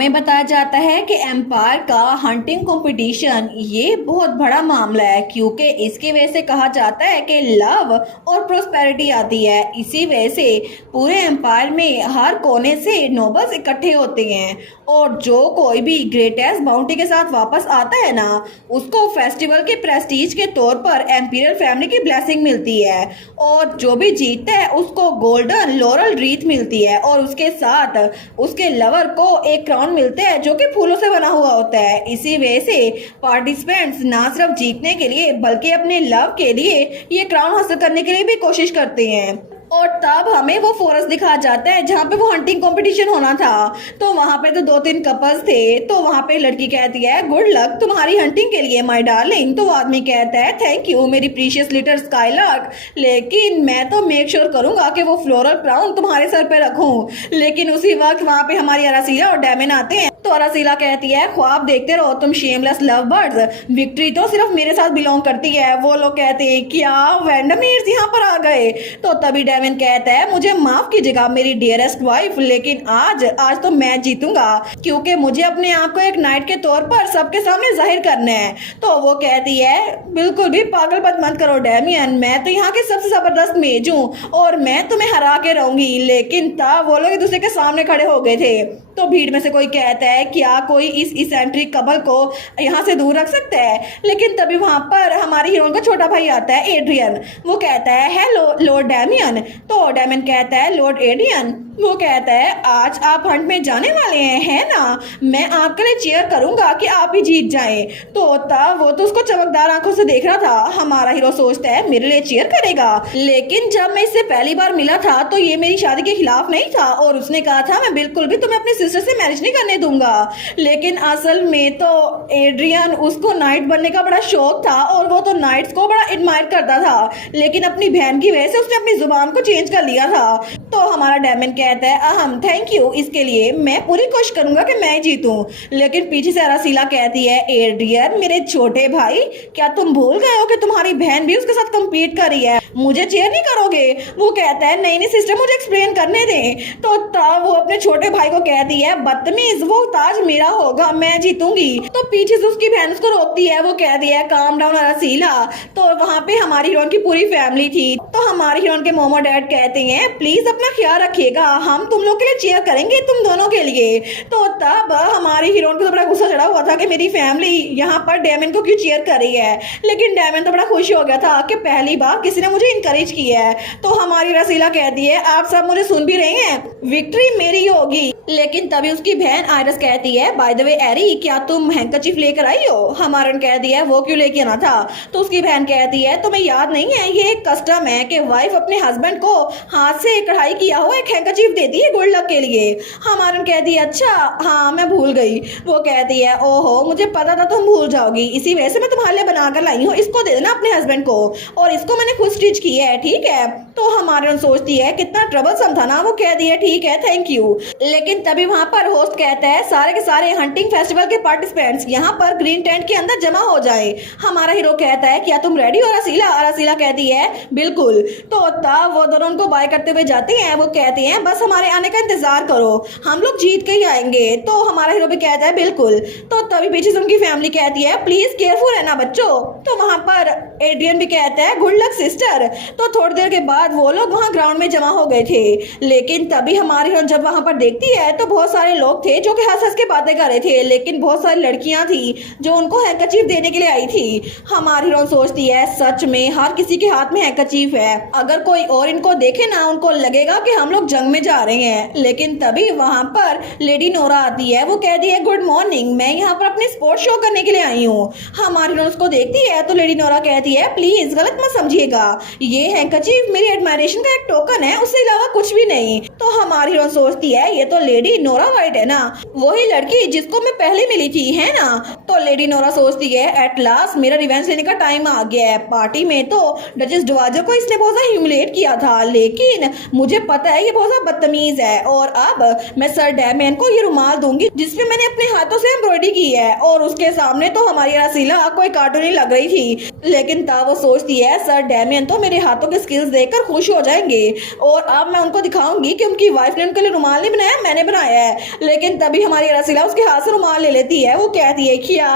हमें बताया जाता है कि एम्पायर का हंटिंग कंपटीशन ये बहुत बड़ा मामला है, क्योंकि इसकी वजह से कहा जाता है कि लव और प्रोस्पेरिटी आती है। इसी वजह से पूरे एम्पायर में हर कोने से नोबल्स इकट्ठे होते हैं और जो कोई भी ग्रेटेस्ट बाउंटी के साथ वापस आता है ना, उसको फेस्टिवल के प्रेस्टीज के तौर पर एम्पीरियल फैमिली की ब्लेसिंग मिलती है और जो भी जीतता है उसको गोल्डन लॉरल रीथ मिलती है और उसके साथ उसके लवर को एक क्राउन मिलता है जो कि फूलों से बना हुआ होता है। इसी वजह से पार्टिसिपेंट्स ना सिर्फ जीतने के लिए बल्कि अपने लव के लिए ये क्राउन हासिल करने के लिए भी कोशिश करते हैं। और तब हमें वो फॉरेस्ट दिखाया जाता है जहाँ पे वो हंटिंग कंपटीशन होना था। तो वहाँ पे तो 2-3 कपल्स थे। तो वहाँ पे लड़की कहती है गुड लक तुम्हारी हंटिंग के लिए माय डार्लिंग। तो वो आदमी कहता है थैंक यू मेरी प्रीशियस लिटिल स्काईलार्क, लेकिन मैं तो मेक श्योर करूंगा कि वो फ्लोरल क्राउन तुम्हारे सर पे रखूं। लेकिन उसी वक्त वहाँ पे हमारी अरासीला और डैमिन आते हैं। तो अरासीला कहती है ख्वाब देखते रहो तुम शेमलेस लव बर्ड्स, विक्ट्री तो सिर्फ मेरे साथ बिलोंग करती है। वो लोग कहते हैं क्या वेंडमीर्स यहाँ पर आ गए। तो तभी डैमिन कहता है मुझे माफ कीजिएगा मेरी डियरेस्ट वाइफ, लेकिन आज तो मैं जीतूंगा क्योंकि मुझे अपने आप को एक नाइट के तौर पर सबके सामने जाहिर करना है। तो वो कहती है बिल्कुल भी पागलपन मत करो डैमियन, मैं तो यहाँ की सबसे जबरदस्त मेज हूँ और मैं तुम्हें हरा के रहूंगी। लेकिन तब वो लोग एक दूसरे के सामने खड़े हो गए थे। तो भीड़ में से कोई कहता है क्या कोई इस इसेंट्रिक कपल को यहाँ से दूर रख सकता है। लेकिन तभी वहां पर हमारे हीरोइन का छोटा भाई आता है एड्रियन। वो कहता है हेलो लॉर्ड डैमियन। तो डैमियन कहता है लॉर्ड एड्रियन। वो कहता है आज आप हंट में जाने वाले हैं है ना, मैं आपके लिए चीयर करूंगा कि आप ही जीत जाएं। तो तब वो तो उसको चमकदार आंखों से देख रहा था। हमारा हीरो सोचता है मेरे लिए चीयर करेगा। लेकिन जब मैं इससे पहली बार मिला था तो ये मेरी शादी के खिलाफ नहीं था और उसने कहा था मैं बिल्कुल भी तुम्हें अपनी सिस्टर से मैरिज नहीं करने दूंगा। लेकिन असल में तो एड्रियन उसको नाइट बनने का बड़ा शौक था और वो तो नाइट्स को बड़ा एडमायर करता था, लेकिन अपनी बहन की वजह से उसने अपनी जुबान को चेंज कर लिया था। तो हमारा डैमिन कहता है अहम थैंक यू, इसके लिए मैं पूरी कोशिश करूंगा कि मैं जीतूं। लेकिन पीछे से अरासीला कहती है एड्रियन मेरे छोटे भाई क्या तुम भूल गए हो कि तुम्हारी बहन भी उसके साथ कम्पीट कर रही है, मुझे चेयर नहीं करोगे। वो कहता है नहीं सिस्टर मुझे एक्सप्लेन करने दें। तो तब वो अपने छोटे भाई को कहती है बदतमीज वो ताज मेरा होगा मैं जीतूंगी। तो पीछे से उसकी बहन उसको रोकती है। वो कहती है काम डाउन अरासीला। तो वहाँ पे हमारी हीरोइन की पूरी फैमिली थी। तो हमारी हीरोइन के मोमो डैड कहते हैं प्लीज अपना ख्याल रखिएगा, हम तुम लोग के लिए चेयर करेंगे तुम दोनों के लिए। तो तब हमारी हीरोइन को तो बड़ा गुस्सा चढ़ा हुआ था कि मेरी फैमिली यहाँ पर डैमिन को क्यों चेयर कर रही है। लेकिन डैमिन तो बड़ा खुश हो गया था कि पहली बार किसी ने मुझे इनकरेज किया है। तो हमारी रसीला कहती है आप सब मुझे सुन भी रहे हैं, विक्ट्री मेरी होगी। लेकिन तभी उसकी बहन आयरस कहती है बाय द वे एरी क्या तुम हैंकरचीफ लेकर आई हो। हमारन कहती है वो क्यों लेके आना था। तो उसकी बहन कहती है तुम्हें याद नहीं है ये एक कस्टम है कि वाइफ अपने हस्बैंड को हाथ से कढ़ाई किया हुआ एक हैंकरचीफ देती है गुड लक के लिए। हमारन कहती है अच्छा हाँ मैं भूल गई। वो कहती है ओहो मुझे पता था तुम भूल जाओगी, इसी वजह से मैं तुम्हारे लिए बनाकर लाई हूँ, इसको दे देना अपने हस्बैंड को और इसको मैंने खुद स्टिच की है ठीक है। तो हमारे सोचती है कितना ट्रबलसम था ना। वो कहती है ठीक है थैंक यू। लेकिन तभी वहां पर होस्ट कहता है सारे के सारे हंटिंग फेस्टिवल के पार्टिसिपेंट्स यहाँ पर ग्रीन टेंट के अंदर जमा हो जाए। हमारा हीरो कहता है क्या तुम रेडी हो अरासीला। अरासीला कहती है बिल्कुल। तो तब वो दोनों उनको बाय करते हुए जाते हैं। वो कहते हैं बस हमारे आने का इंतजार करो, हम लोग जीत के ही आएंगे। तो हमारा हीरो भी कहता है बिल्कुल। तो तभी पीछे से उनकी फैमिली कहती है प्लीज केयरफुल रहना बच्चों। तो वहां पर एड्रियन भी कहता है गुड लक सिस्टर। तो थोड़ी देर के बाद वो लोग वहां ग्राउंड में जमा हो गए थे। लेकिन तभी हमारी हीरोइन जब वहां पर देखती है तो बहुत सारे लोग थे जो कि हंस हंस के बातें कर रहे थे, लेकिन बहुत सारी लड़कियां थी जो उनको हैंकरचीफ देने के लिए आई थी। हमारी हीरोइन सोचती है सच में हर किसी के हाथ में हैंकरचीफ है, अगर कोई और इनको देखे ना उनको लगेगा कि हम लोग जंग में जा रहे हैं। लेकिन तभी वहां पर लेडी नोरा आती है। वो कहती है गुड मॉर्निंग, मैं यहाँ पर अपनी स्पोर्ट शो करने के लिए आई हूँ। हमारी हीरोइन उसको देखती है तो लेडी नोरा कहती है प्लीज गलत मत समझिएगा, ये हैंकरचीफ मेरी एडमायरेशन का एक टोकन है, उससे अलावा कुछ भी नहीं। तो हमारी हीरोइन सोचती है ये तो लेडी नोरा वाइट है ना, वही लड़की जिसको मैं पहले मिली थी है ना। तो लेडी नोरा सोचती है एट लास्ट मेरा रिवेंज लेने का टाइम आ गया है। पार्टी में तो डचेस डवाजो को इसने बहुत ज्यादा ह्यूमिलेट किया था, लेकिन मुझे पता है ये बहुत ज्यादा बदतमीज है और अब मैं सर डैमियन को ये रुमाल दूंगी जिसपे मैंने अपने हाथों से एम्ब्रॉयडरी की है। और उसके सामने तो हमारी रसीला कोई कार्टून ही लग रही थी। लेकिन तब वो सोचती है सर डैमियन तो मेरे हाथों के स्किल्स देखकर खुश हो जाएंगे और अब मैं उनको दिखाऊंगी कि उनकी वाइफ ने उनके लिए रुमाल नहीं बनाया, मैंने बनाया है। लेकिन तभी हमारी रसीला उसके हाथ से रुमाल ले लेती है। वो कहती है क्या?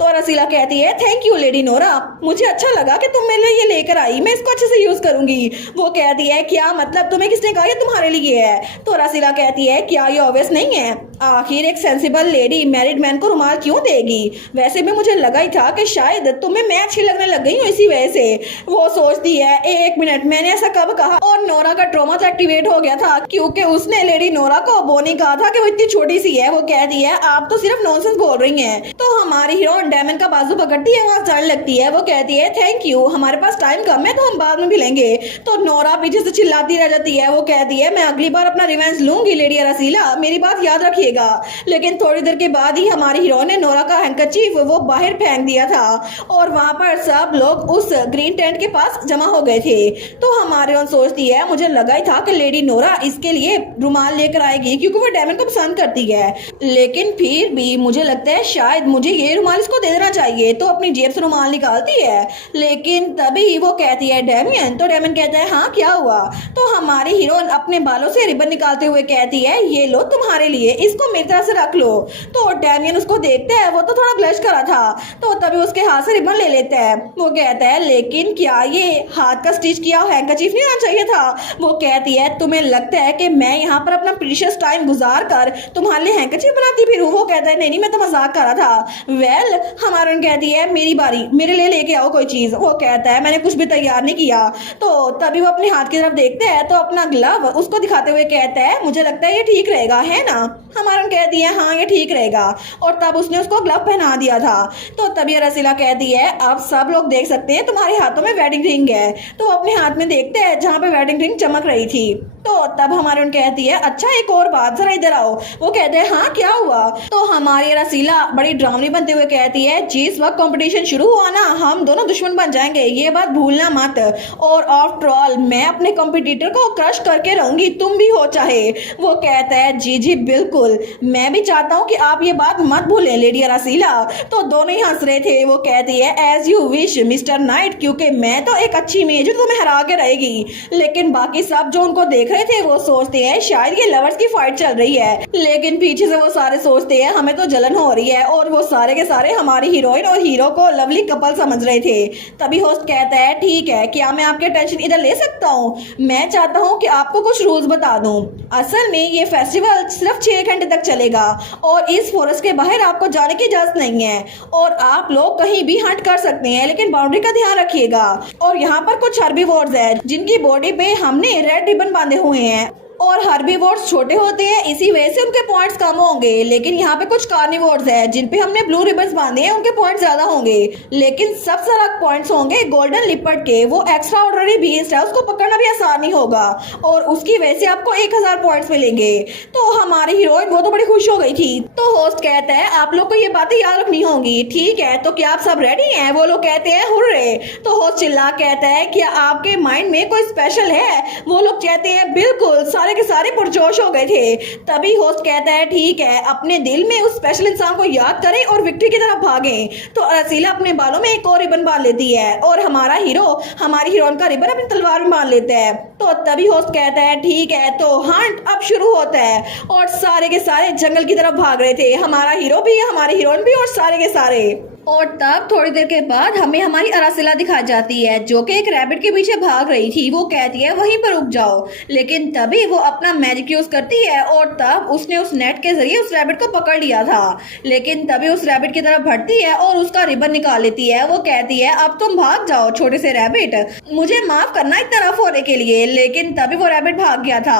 तो रसीला कहती है थैंक यू लेडी नोरा, मुझे अच्छा लगा कि तुम मेरे लिए ये लेकर आई, मैं इसको अच्छे से यूज करूंगी। वो कहती है क्या मतलब, तुम्हें किसने कहा ये तुम्हारे लिए है? तो रसीला कहती है क्या ये ऑब्वियस नहीं है? आखिर एक सेंसिबल लेडी मैरिड मैन को रुमाल क्यों देगी? वैसे भी मुझे लगा ही था कि शायद तुम्हें मैं अच्छी लगने लग गई हूँ इसी वजह से। वो सोचती है एक मिनट, मैंने ऐसा कब कहा? और नोरा का ट्रॉमा तो एक्टिवेट हो गया था क्योंकि उसने लेडी नोरा को बोनी कहा था कि वो इतनी छोटी सी है। वो कहती है आप तो सिर्फ नॉनसेंस बोल रही हैं। तो हमारी हीरोइन डेमन का बाजू पकड़ती है, वहाँ जाने लगती है। वो कहती है थैंक यू, हमारे पास टाइम कम है तो हम बाद में भी लेंगे। तो नोरा पीछे से चिल्लाती रह जाती है। वो कहती है मैं अगली बार अपना रिवेंज लूंगी लेडी रसीला, मेरी बात याद रखिएगा। लेकिन थोड़ी देर के बाद ही हमारी हीरोइन ने नोरा का हैंकरचीफ वो बाहर फेंक दिया था और वहां पर सब लोग उस ग्रीन टेंट के पास जमा हो गए थे। तो हमारी हीरोइन सोचती है मुझे लगा ही था कि लेडी नोरा इसके लिए रुमाल लेकर आएगी क्योंकि वो डेमन को पसंद करती है, लेकिन फिर भी मुझे लगता है शायद मुझे ये रुमाल इसको दे देना चाहिए। तो अपनी जेब से रुमाल निकालती है, लेकिन तभी वो कहती है डेमियन। तो डेमियन कहता है हाँ क्या हुआ? तो हमारी हीरोइन अपने बालों से रिबन निकालते हुए कहती है ये लो तुम्हारे लिए, इसको मेरी तरह से रख लो। तो डेमियन उसको देखता है, वो तो थोड़ा ब्लश करा था, तो तभी उसके हाथ से रिबन ले लेता है। वो कहता है लेकिन क्या ये हाथ का स्टिच किया हैंकरचीफ नहीं होना चाहिए था? वो कहती है तुम्हें लगता है कि मैं यहाँ पर अपना प्रीशियस टाइम गुजार कर तुम्हारे लिए हैंकरचीफ बनाती फिरूं? वो कहता है नहीं मैं तो मजाक कर रहा था। वेल हमारी कहती है मेरी बारी, मेरे लिए लेके आओ कोई चीज। वो कहता है मैंने कुछ भी तैयार नहीं किया। तो तभी वो अपने हाथ की तरफ देखते हैं तो अपना ग्लव उसको दिखाते हुए कहता है मुझे लगता है ये ठीक रहेगा, है ना? हमारी कहती है हाँ ये ठीक रहेगा, और तब उसने उसको ग्लव पहना दिया था। तो तभी रसीला कहती है अब सब लोग देख सकते हैं तुम्हारे हाथों में वेडिंग रिंग है। तो अपने हाथ में देखते हैं जहाँ पे वेडिंग रिंग चमक रही थी। तो तब हमारी कहती है अच्छा एक और बात, जरा इधर आओ। वो कहते हैं हाँ क्या हुआ? तो हमारी रसीला बड़ी ड्रामनी बनते हुए कहती है जिस वक्त कंपटीशन शुरू हुआ ना हम दोनों दुश्मन बन जाएंगे, ये बात भूलना मत। और आफ्टर ऑल मैं अपने कंपटीटर को क्रश करके रहूंगी, तुम भी हो चाहे। वो कहता है जी जी बिल्कुल, मैं भी चाहता हूँ कि आप ये बात मत भूलें लेडी रसीला। तो दोनों ही हंस रहे थे। वो कहती है as you wish mister night, क्योंकि मैं तो एक अच्छी मेज जो तुम्हें हरा के रहेगी। लेकिन बाकी सब जो उनको देख रहे थे वो सोचते हैं शायद ये लवर्स की फाइट चल रही है, लेकिन पीछे से वो सारे सोचते हैं हमें तो जलन हो रही है। और वो सारे के सारे हमारी हीरोइन और हीरो को लवली कपल समझ रहे थे। तभी होस्ट कहता है ठीक है, क्या मैं आपके टेंशन इधर ले सकता हूँ? मैं चाहता हूँ कि आपको कुछ रूल्स बता दूं। असल में ये फेस्टिवल सिर्फ 6 घंटे तक चलेगा और इस फॉरेस्ट के बाहर आपको जाने की इजाजत नहीं है, और आप लोग कहीं भी हंट कर सकते हैं, लेकिन बाउंड्री का ध्यान रखिएगा। और यहाँ पर कुछ हर्बीवोर्स हैं जिनकी बॉडी पे हमने रेड रिबन बांधे हुए हैं, और हर्बीवोर्स छोटे होते हैं इसी वजह से उनके पॉइंट्स कम होंगे। लेकिन यहाँ पे कुछ कार्निवोर्स हैं जिन पे हमने ब्लू रिबन्स बांधे हैं, उनके पॉइंट्स ज्यादा होंगे। लेकिन सबसे ज्यादा पॉइंट्स होंगे गोल्डन लिपर्ड के। वो एक्स्ट्रा ऑर्डिनरी बीस्ट है, उसको पकड़ना भी आसान नहीं होगा और उसकी वजह से आपको 1000 पॉइंट्स मिलेंगे। तो हमारी हीरोइन वो तो बड़ी खुश हो गई थी। तो होस्ट कहता है आप लोग को ये बातें याद रखनी होंगी, ठीक है? तो क्या आप सब रेडी हैं? वो लोग कहते हैं हुर्रे। तो होस्ट चिल्ला कहता है क्या आपके माइंड में कोई स्पेशल है? वो लोग कहते हैं बिल्कुल, सारे के सारे पुरजोश हो गए थे। तभी होस्ट कहता है ठीक है, अपने दिल में उस स्पेशल इंसान को याद करें और विक्ट्री की तरफ भागें। तो रसीला अपने बालों में एक और रिबन बांध लेती है और हमारा हीरो हमारी हीरोइन का रिबन अपनी तलवार में बांध लेता है। तो तभी होस्ट कहता है ठीक है, तो हंट अब शुरू होता है। और सारे के सारे जंगल की तरफ भाग रहे थे, हमारा हीरो भी, हमारी हीरोइन भी और सारे के सारे। और तब थोड़ी देर के बाद हमें हमारी अरासिला दिखाई जाती है जो कि एक रैबिट के पीछे भाग रही थी। वो कहती है वहीं पर रुक जाओ, लेकिन तभी वो अपना मैजिक यूज करती है और तब उसने उस नेट के जरिए उस रैबिट को पकड़ लिया था। लेकिन तभी उस रैबिट की तरफ बढ़ती है और उसका रिबन निकाल लेती है। वो कहती है अब तुम भाग जाओ छोटे से रैबिट, मुझे माफ करना इतना रफ होने के लिए। लेकिन तभी वो रैबिट भाग गया था।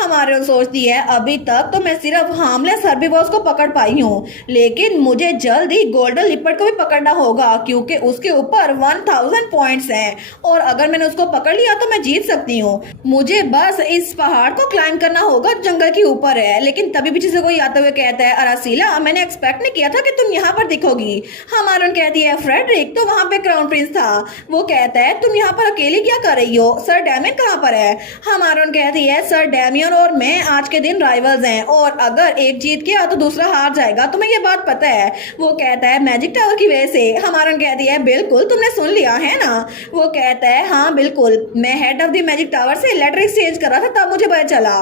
हमारे सोचती है अभी तक तो मैं सिर्फ हार्मलेस हर्बीवोर्स को पकड़ पाई हूँ, लेकिन मुझे जल्द ही गोल्डन लिपर्ड भी पकड़ना होगा क्योंकि उसके ऊपर 1000 पॉइंट्स हैं और अगर मैंने उसको पकड़ लिया तो मैं जीत सकती हूँ। मुझे बस इस पहाड़ को क्लाइंब करना होगा, जंगल के ऊपर है। लेकिन तभी पीछे से कोई आते हुए कहता है अरासिला, मैंने एक्सपेक्ट नहीं किया था कि तुम यहाँ पर दिखोगी। हमारन कहती है फ्रेडरिक तो वहाँ पे क्राउन प्रिंस था। वो कहता है तुम यहाँ पर अकेली क्या कर रही हो? सर डैमियन कहाँ पर है? हमारन कहती है सर डैमियन और मैं आज के दिन राइवल्स हैं और अगर एक जीत गया तो दूसरा हार जाएगा, तुम्हें ये बात पता है? वो कहता है मैजिक टावर की वजह से। हमारन कहती है बिल्कुल, तुमने सुन लिया है ना? वो कहता है हाँ बिल्कुल, मैं head of the magic tower से लेटर एक्सचेंज कर रहा था तब मुझे पता चला।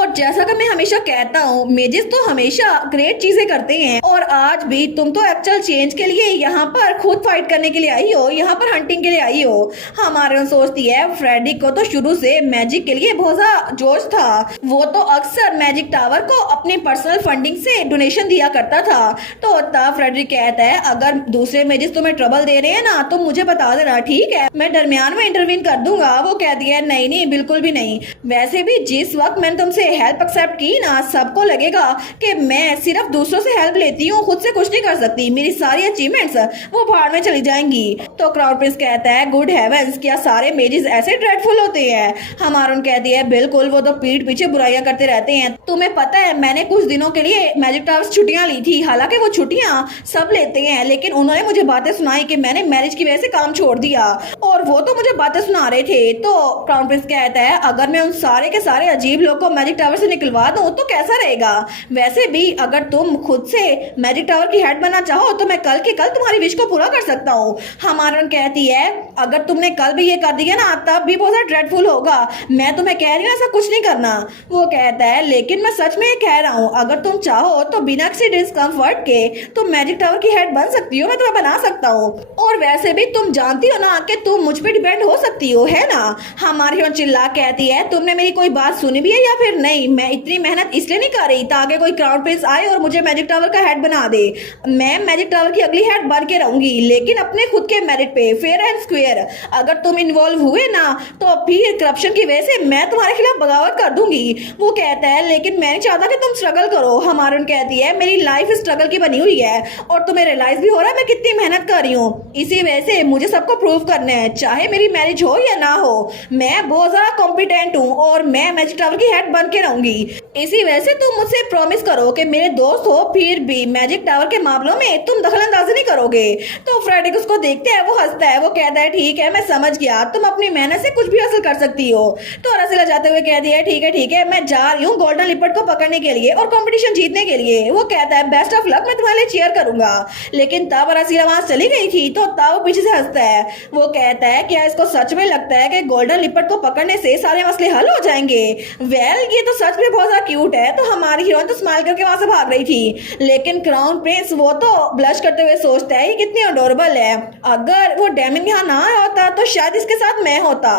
और जैसा कि मैं हमेशा कहता हूँ, मेजिस तो हमेशा ग्रेट चीजें करते हैं और आज भी तुम तो एक्चुअल चेंज के लिए यहाँ पर खुद फाइट करने के लिए आई हो, यहाँ पर हंटिंग के लिए आई हो। हमारे सोचती है फ्रेडी को तो शुरू से मैजिक के लिए बहुत सा जोश था। वो तो अक्सर मैजिक टावर को अपनी पर्सनल फंडिंग से डोनेशन दिया करता था। तो तब फ्रेडरिक कहता है अगर दूसरे मेजिस तुम्हें ट्रबल दे रहे हैं ना तो मुझे बता देना, ठीक है, मैं दरमियान में इंटरवीन कर दूंगा। वो कहती है नहीं नहीं बिल्कुल भी नहीं, वैसे भी जिस वक्त मैंने तुमसे हेल्प एक्सेप्ट की ना सबको लगेगा कि मैं सिर्फ दूसरों से हेल्प लेती हूँ, खुद से कुछ नहीं कर सकती, मेरी सारी अचीवमेंट्स वो भाड़ में चली जाएंगी। तो क्राउन प्रिंस कहता है गुड हेवंस, क्या सारे मेजिस ऐसे ड्रेडफुल होते हैं? हमारून कहती है बिल्कुल, वो तो पीठ पीछे बुराइयां करते रहते हैं। तुम्हें पता है मैंने कुछ दिनों के लिए मैजिक टावर्स छुट्टियां ली थी, हालांकि वो छुट्टियां सब लेते हैं लेकिन उन्होंने मुझे बातें सुनाई कि मैंने मैरिज की वजह से काम छोड़ दिया और वो तो मुझे बातें सुना रहे थे। तो क्राउन प्रिंस कहता है अगर मैं उन सारे के सारे अजीब लोग को मैजिक टावर से निकलवा दूं तो कैसा रहेगा? वैसे भी अगर तुम खुद से मैजिक टावर की हेड बनना चाहो तो मैं कल के कल तुम्हारी विश को पूरा कर सकता हूँ। हमारन कहती है अगर तुमने कल भी ये कर दिया ना तब भी बहुत ड्रेडफुल होगा, मैं तुम्हें कह रही हूँ ऐसा कुछ नहीं करना। वो कहता है लेकिन मैं सच में ये कह रहा हूँ, अगर तुम चाहो तो बिना किसी डिस्कम्फर्ट के तुम मैजिक टावर की हेड बन सकती हो, मैं तुम्हें बना सकता हूँ। और वैसे भी तुम जानती हो ना कि तुम मुझ पे डिपेंड हो सकती हो, है ना? हमारी चिल्ला कहती है तुमने मेरी कोई बात सुनी भी है या फिर नहीं? मैं इतनी मेहनत इसलिए नहीं कर रही ताकि कोई क्राउन प्रिंस आए और मुझे मैजिक टावर का हेड बना दे। मैं मैजिक टावर की अगली हेड बन के रहूंगी लेकिन अपने खुद के मेरिट पे, फेयर एंड स्क्वायर। अगर तुम इन्वॉल्व हुए ना तो फिर करप्शन की वजह से मैं तुम्हारे खिलाफ बगावत कर दूंगी। वो कहता है लेकिन मैं नहीं चाहता कि तुम स्ट्रगल करो। हमारून कहती है मेरी लाइफ स्ट्रगल की बनी हुई है और तुम्हें रियलाइज भी हो रहा है मैं कितनी मेहनत कर रही हूँ, इसी वजह से मुझे सबको प्रूव करना है, चाहे मेरी मैरिज हो या ना हो। मैं बहुत ज्यादा कॉम्पिटेंट हूँ और मैं मैजिक टावर की हेड बन के रहूंगी। इसी वजह से तुम मुझसे प्रॉमिस करो कि मेरे दोस्त हो फिर भी मैजिक टावर के मामलों में तुम दखलंदाजी नहीं करोगे। तो फ्रेडरिक उसको देखते हैं, वो हंसता है, वो कहता है ठीक है मैं समझ गया, तुम अपनी मेहनत से कुछ भी हासिल कर सकती हो। तो रसीला जाते हुए कहती है ठीक है मैं जा रही हूँ गोल्डन लिपर्ड को पकड़ने के लिए और कंपटीशन जीतने के लिए। वो कहता है बेस्ट ऑफ लक, मैं तुम्हारे लिए चीयर करूंगा। लेकिन तब रसीला वहां चली गई थी तो तब पीछे से हंसता है। वो कहता है क्या इसको सच में लगता है कि गोल्डन लिपर्ड को पकड़ने से सारे मसले हल हो जाएंगे? वेल ये तो सच में बहुत ज्यादा क्यूट है। तो हमारी हीरोइन तो स्माइल करके वहां से भाग रही थी लेकिन क्राउन प्रिंस वो तो ब्लश करते हुए सोचता है ये कितनी अडोरेबल है, अगर वो डेमिन यहाँ ना होता तो शायद इसके साथ मैं होता।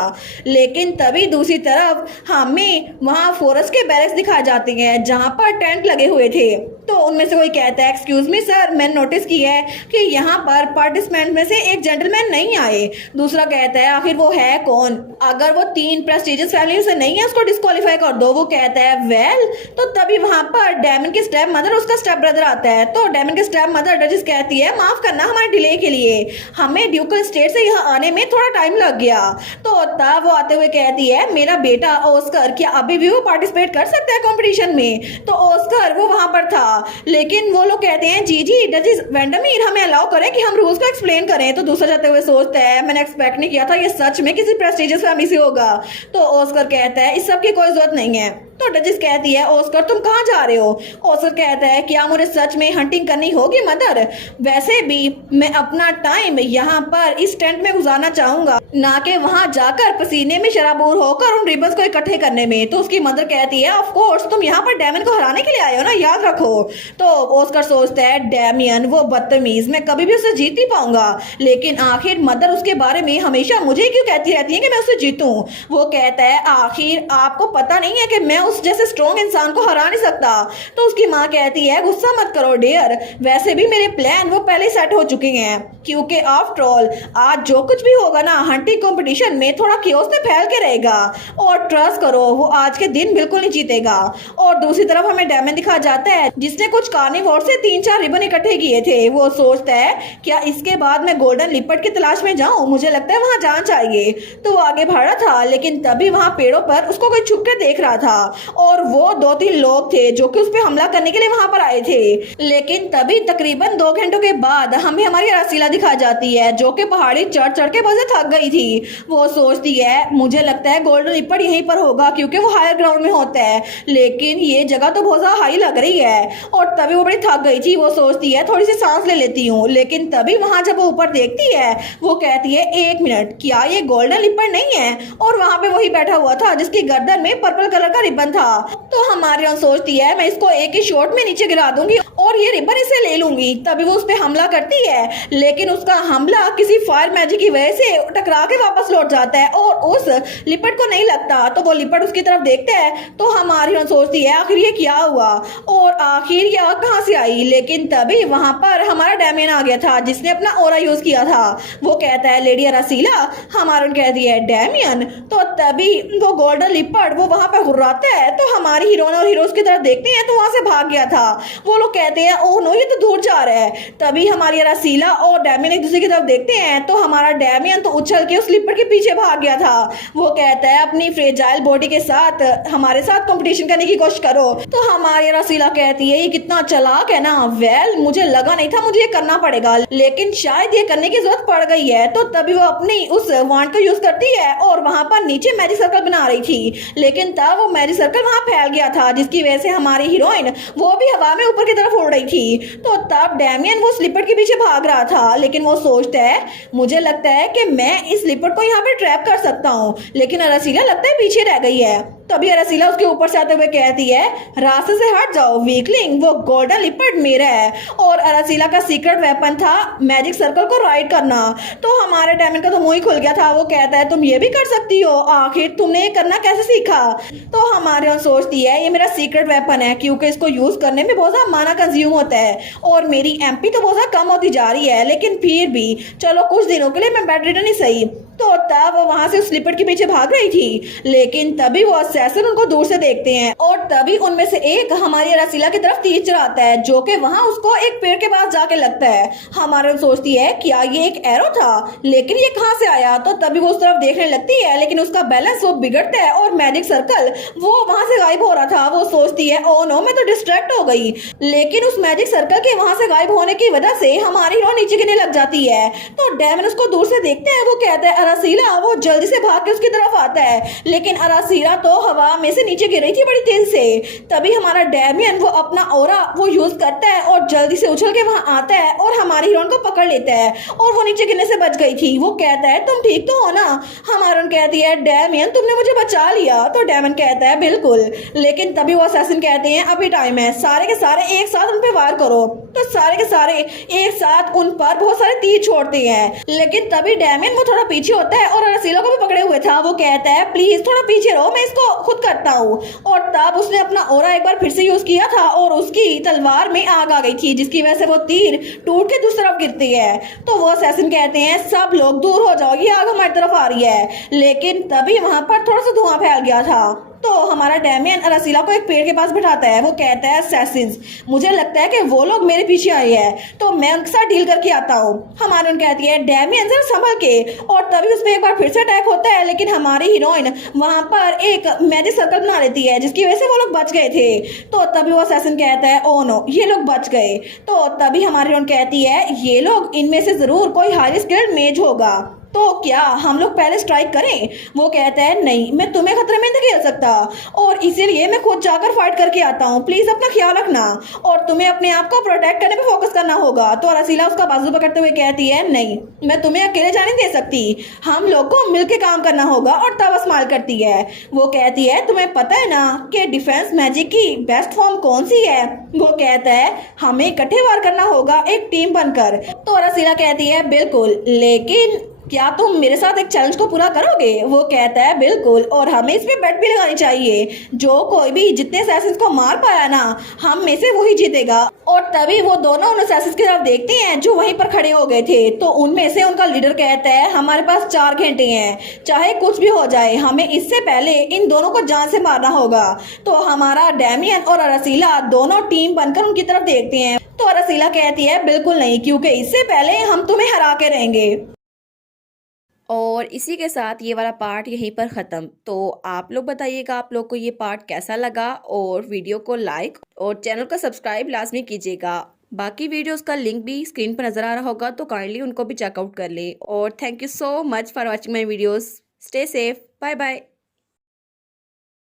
लेकिन तभी दूसरी तरफ हमें वहां फॉरेस्ट के बैरक्स दिखाए जाते हैं जहां पर टेंट लगे हुए थे। तो उनमें से कोई कहता है एक्सक्यूज मी सर, मैंने नोटिस किया है कि यहाँ पर पार्टिसिपेंट में से एक जेंटलमैन नहीं आए। दूसरा कहता है आखिर वो है कौन? अगर वो 3 प्रेस्टिजियस फैमिली से नहीं है उसको डिस्क्वालीफाई कर दो। वो कहता है वेल, तो तभी वहां पर डेमन की स्टेप मदर उसका स्टेप ब्रदर आता है। तो डेमन की स्टेप मदर डचेस कहती है माफ करना हमारे डिले के लिए, हमें ड्यूकल स्टेट से यहाँ आने में थोड़ा टाइम लग गया। तो तब वो आते हुए कहती है मेरा बेटा ऑस्कर क्या अभी भी वो पार्टिसिपेट कर सकता है कॉम्पिटिशन में? तो ऑस्कर वो वहां पर था लेकिन वो लोग कहते हैं जी डचेस वेंडमीर हमें अलाउ करें कि हम रूल्स को एक्सप्लेन करें। तो दूसरा जाते हुए सोचता है मैंने एक्सपेक्ट नहीं किया था ये सच में किसी प्रेस्टिजियस फैमिली से होगा। तो ऑस्कर कहता है इस सब की कोई जरूरत नहीं है। तो डचेस कहती है ऑस्कर तुम कहाँ जा रहे हो? ऑस्कर कहता है क्या मुझे सच में हंटिंग करनी होगी मदर? वैसे भी मैं अपना टाइम यहाँ पर इस टेंट में गुजारना चाहूंगा, ना कि वहाँ जाकर पसीने में शराबूर होकर उन रिबन्स को इकट्ठे करने में। तो उसकी मदर कहती है ऑफ कोर्स तुम यहाँ पर डेमियन को हराने के लिए आए हो ना, याद रखो। तो ऑस्कर सोचता है डेमियन वो बदतमीज, मैं कभी भी उसे जीत नहीं पाऊंगा, लेकिन आखिर मदर उसके बारे में हमेशा मुझे क्यों कहती रहती है कि मैं उसे जीतूं? वो कहता है आखिर आपको पता नहीं है कि मैं उस जैसे स्ट्रॉन्ग इंसान को हरा नहीं सकता। तो उसकी माँ कहती है गुस्सा मत करो डियर, वैसे भी मेरे प्लान वो पहले सेट हो चुके हैं, क्योंकि आफ्टर ऑल आज जो कुछ भी होगा ना हंटिंग कंपटीशन में थोड़ा क्योस से फैल के रहेगा और ट्रस्ट करो वो आज के दिन बिल्कुल नहीं जीतेगा। और दूसरी तरफ हमें डेमन दिखा जाता है जिसने कुछ कार्निवोर से 3-4 रिबन इकट्ठे किए थे। वो सोचता है क्या इसके बाद मैं गोल्डन लिपर्ड की तलाश में जाऊं, मुझे लगता है वहां जाना चाहिए। तो वो आगे बढ़ा था लेकिन तभी वहां पेड़ों पर उसको कोई छुप के देख रहा था और वो 2-3 लोग थे जो कि उस पर हमला करने के लिए वहां पर आए थे। लेकिन तभी तकरीबन 2 घंटों के बाद हमें हमारी रसीला दिखा जाती है जो कि पहाड़ी चढ़ चढ़ के बस थक गई थी। वो सोचती है मुझे लगता है गोल्डन लिपर्ड यहीं पर होगा क्योंकि वो हायर ग्राउंड में होता है, लेकिन ये जगह तो बहुत ज्यादा हाई लग रही है। और तभी वो बड़ी थक गई थी। वो सोचती है थोड़ी सी सांस ले लेती हूँ, लेकिन तभी वहां जब वो ऊपर देखती है वो कहती है 1 मिनट, क्या ये गोल्डन लिपर्ड नहीं है? और वहां पे वही बैठा हुआ था जिसकी गर्दन में पर्पल कलर का रिबन रिबन था। तो हमारी ऑन सोचती है मैं इसको एक ही शॉट में नीचे गिरा दूंगी और ये रिबन इसे ले लूंगी। तभी वो उस पे हमला करती है, लेकिन उसका हमला किसी फायर मैजिक की वजह से टकरा के वापस लौट जाता है और उस लिपट को नहीं लगता। तो वो लिपट उसकी तरफ देखता है तो हमारी ऑन सोचती है आखिर ये क्या हुआ और आखिर ये आग कहाँ से आई। लेकिन तभी वहां पर हमारा डैमियन आ गया था जिसने अपना ओरा यूज किया था। वो कहता है लेडी अरासीला, हमारा कहती है डैमियन। तो तभी वो गोल्डन लिपट वो वहां पर हुर्राता है तो हमारी हीरोइन और हीरोज की तरफ देखते हैं तो वहां से भाग गया था। वो लोग कहते हैं ओह नो ये तो दूर जा रहा है। तभी हमारी अरासीला और डैमियन एक दूसरे की तरफ देखते हैं तो हमारा डैमियन तो उछल के उस लिपट के पीछे भाग गया था। वो कहता है अपनी फ्रेजाइल बॉडी के साथ हमारे साथ कंपटीशन करने की कोशिश करो। तो हमारी अरासीला कहती है ये कितना चालाक है ना। वेल मुझे लगा नहीं था मुझे ये करना पड़ेगा, लेकिन शायद ये करने की जरूरत पड़ गई है। तो तभी वो अपनी उस वांड को यूज करती है और वहां पर नीचे मैजिक सर्कल बना रही थी, लेकिन तब वो मैजिक सर्कल वहां फैल गया था जिसकी वजह से हमारी हीरोइन वो भी हवा में ऊपर की तरफ उड़ रही थी। तो तब डैमियन वो स्लिपट के पीछे भाग रहा था, लेकिन वो सोचता है मुझे लगता है कि मैं इस लिपट को यहाँ पे ट्रैप कर सकता हूँ, लेकिन अरासीला लगता है पीछे रह गई है। तभी अरासीला उसके ऊपर से आते हुए कहती है रास्ते से हट जाओ वीकलिंग, वो गोल्डन लिपट मेरा है। और अरासीला का सीक्रेट वेपन था मैजिक सर्कल को राइड करना। तो हमारे डैमियन का तो मुंह ही खुल गया था। वो कहता है तुम ये भी कर सकती हो, आखिर तुमने ये करना कैसे सीखा। तो हमारे यहाँ सोचती है ये मेरा सीक्रेट वेपन है क्योंकि इसको यूज करने में बहुत ज्यादा माना कंज्यूम होता है और मेरी एमपी तो बहुत ज्यादा कम होती जा रही है, लेकिन फिर भी चलो कुछ दिनों के लिए मैं बेड रिडन ही सही। तो तब वो वहां से उस स्लिपट के पीछे भाग रही थी, लेकिन तभी वो असैसिन उनको दूर से देखते हैं और तभी उनमें से एक हमारी अरासीला की तरफ तीर चलाता है जो कि वहां उसको एक पेड़ के पास जाके लगता है। हमारे सोचती है क्या ये एक एरो था, लेकिन ये कहां से आया। तो तभी वो उस तरफ देखने लगती है, लेकिन उसका बैलेंस वो बिगड़ता है और मैजिक सर्कल वो वहां से गायब हो रहा था। वो सोचती है ओ नो मैं तो डिस्ट्रैक्ट हो गई, लेकिन उस मैजिक सर्कल के वहां से गायब होने की वजह से हमारी हीरो नीचे गिरने लग जाती है। तो डैमन उसको दूर से देखते हैं, वो कहता है अरासीला, वो जल्दी से भाग के उसकी तरफ आता है, लेकिन अरासीला तो हवा में से नीचे गिर रही थी बड़ी तेज से। तभी हमारा डैमियन वो अपना ओरा वो यूज करता है और जल्दी से उछल के वहां आता है और हमारी हीरोइन को पकड़ लेता है और वो नीचे गिरने से बच गई थी। वो कहता है तुम ठीक तो हो ना। हमारी कहती है डैमियन तुमने मुझे बचा लिया। तो डैमियन कहता है बिल्कुल, लेकिन तभी वो असैसिन कहते हैं अभी टाइम है, सारे के सारे एक साथ उन पे वार करो। तो सारे के सारे एक साथ उन पर बहुत सारे तीर छोड़ते हैं, लेकिन तभी डैमियन वो थोड़ा पीछे होता है और अरासीला को भी पकड़े हुए था। वो कहता है प्लीज थोड़ा पीछे रहो, मैं इसको खुद करता हूँ। और तब उसने अपना ओरा एक बार फिर से यूज किया था और उसकी तलवार में आग आ गई थी जिसकी वजह से वो तीर टूट के दूसरी तरफ गिरती है। तो वो असैसिन कहते हैं सब लोग दूर हो जाओ, ये आग हमारी तरफ आ रही है, लेकिन तभी वहां पर थोड़ा सा धुआं फैल गया था। तो हमारा डैमियन अरासीला को एक पेड़ के पास बिठाता है। वो कहता है असैसिन्स, मुझे लगता है कि वो लोग मेरे पीछे आए हैं तो मैं उनके साथ डील करके आता हूँ। हमारी कहती है डैमियन जरा संभल के। और तभी उस पर एक बार फिर से अटैक होता है, लेकिन हमारी हीरोइन वहां पर एक मैजिक सर्कल बना लेती है जिसकी वजह से वो लोग बच गए थे। तो तभी वो असैसिन कहता है ओ नो ये लोग बच गए। तो तभी हमारी हीरोइन कहती है ये लोग इनमें से जरूर कोई हाईली स्किल्ड मेज होगा, तो क्या हम लोग पहले स्ट्राइक करें। वो कहता है नहीं मैं तुम्हें खतरे में नहीं खेल सकता और इसीलिए मैं खुद जाकर फाइट करके आता हूँ, प्लीज अपना ख्याल रखना और तुम्हें अपने आप को प्रोटेक्ट करने पे फोकस करना होगा। तो अरासीला उसका बाजू पकड़ते हुए कहती है नहीं मैं तुम्हें अकेले जाने दे सकती, हम लोग को मिलकर काम करना होगा। और तब स्माइल करती है। वो कहती है तुम्हें पता है ना कि डिफेंस मैजिक की बेस्ट फॉर्म कौन सी है। वो कहता है हमें इकट्ठे वार करना होगा एक टीम बनकर। तो अरासीला कहती है बिल्कुल, लेकिन क्या तुम मेरे साथ एक चैलेंज को पूरा करोगे। वो कहता है बिल्कुल, और हमें इसमें बेट भी लगानी चाहिए, जो कोई भी जितने असैसिन्स को मार पाया ना हम में से वही जीतेगा। और तभी वो दोनों उन असैसिन्स की तरफ देखते हैं जो वहीं पर खड़े हो गए थे। तो उनमें से उनका लीडर कहता है हमारे पास 4 घंटे हैं, चाहे कुछ भी हो जाए हमें इससे पहले इन दोनों को जान से मारना होगा। तो हमारा डैमियन और अरासीला दोनों टीम बनकर उनकी तरफ देखते हैं। तो अरासीला कहती है बिल्कुल नहीं, क्योंकि इससे पहले हम तुम्हें हरा के रहेंगे। और इसी के साथ ये वाला पार्ट यहीं पर ख़त्म। तो आप लोग बताइएगा आप लोग को ये पार्ट कैसा लगा, और वीडियो को लाइक और चैनल को सब्सक्राइब लाजमी कीजिएगा। बाकी वीडियोस का लिंक भी स्क्रीन पर नज़र आ रहा होगा, तो काइंडली उनको भी चेकआउट कर ले। और thank you so much for watching my videos. Stay safe, bye bye.